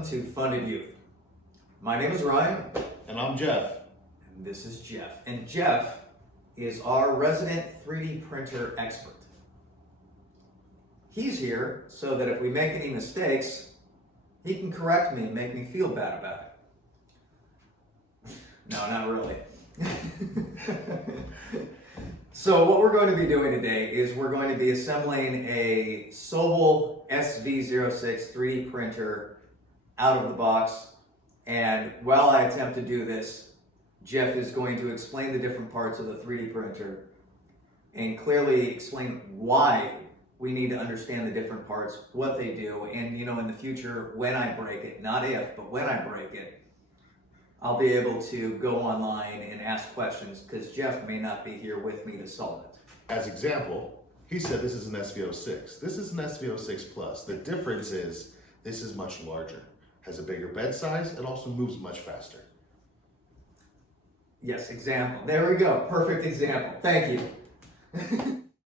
welcome to Funded Youth. My name is Ryan. And I'm Jeff. And this is Jeff. And Jeff is our resident 3D printer expert. He's here so that if we make any mistakes, he can correct me and make me feel bad about it. No, not really. So what we're going to be doing today is we're going to be assembling a Sovol SV06 3D printer out of the box. And while I attempt to do this, Jeff is going to explain the different parts of the 3D printer and clearly explain why we need to understand the different parts, what they do, and in the future, when I break it, not if, but when I break it, I'll be able to go online and ask questions because Jeff may not be here with me to solve it. As example, he said this is an SV06. This is an SV06-Plus. The difference is this is much larger, has a bigger bed size, and also moves much faster. Yes, example. There we go. Perfect example. Thank you.